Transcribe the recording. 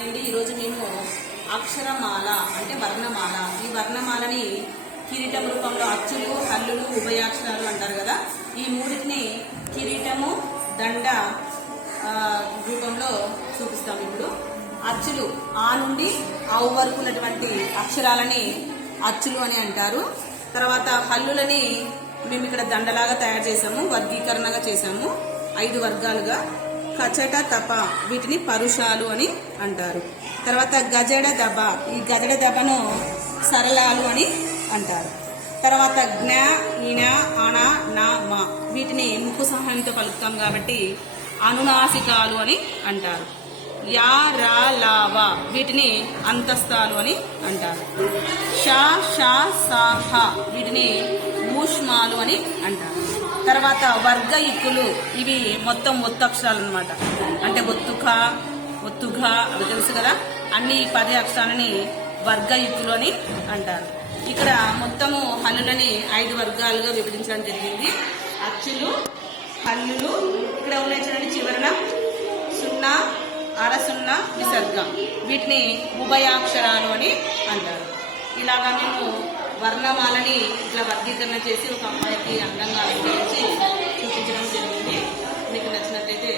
అండి ఈరోజు మేము అక్షరమాల అంటే వర్ణమాల, ఈ వర్ణమాలని కిరీటం రూపంలో అచ్చులు, హల్లులు, ఉభయాక్షరాలు అంటారు కదా, ఈ మూడింటిని కిరీటము, దండ రూపంలో చూపిస్తాం. ఇప్పుడు అచ్చులు ఆ నుండి ఆవు వరకు ఉన్నటువంటి అక్షరాలని అచ్చులు అని అంటారు. తర్వాత హల్లులని మేము ఇక్కడ దండలాగా తయారు చేసాము, వర్గీకరణగా చేసాము 5 వర్గాలుగా. కచట తప వీటిని పరుషాలు అని అంటారు. తర్వాత గజడ దబ, ఈ గజడ దబను సరళాలు అని అంటారు. తర్వాత జ్ఞ, ఈణ, అణ, నా, మా వీటిని ముక్కు సహాయంతో పలుకుతాం కాబట్టి అనునాసికాలు అని అంటారు. యా, రా, లావా వీటిని అంతస్తాలు అని అంటారు. షా, షా, సా, హ వీటిని ఊష్మాలు అని అంటారు. తర్వాత వర్గ ఇక్కులు, ఇవి మొత్తం ఒత్తక్షరాలు అనమాట. అంటే ఒత్తుక, ఒత్తుగా అవి తెలుసు కదా, అన్ని 10 అక్షరాలని వర్గ ఇక్కులు అని అంటారు. ఇక్కడ మొత్తము హల్లులని 5 వర్గాలుగా విభజించడం జరిగింది. అచ్చులు, హల్లులు, ఇక్కడ ఉన్నాయి చూడండి చివరన 0, అర 0, విసర్గ వీటిని ఉభయాక్షరాలు అని అంటారు. ఇలాగా మేము వర్ణమాలని ఇట్లా వర్గీకరణ చేసి ఒక అమ్మాయికి అందంగా అలంకరించి చూపించడం జరిగింది. మీకు నచ్చినట్లయితే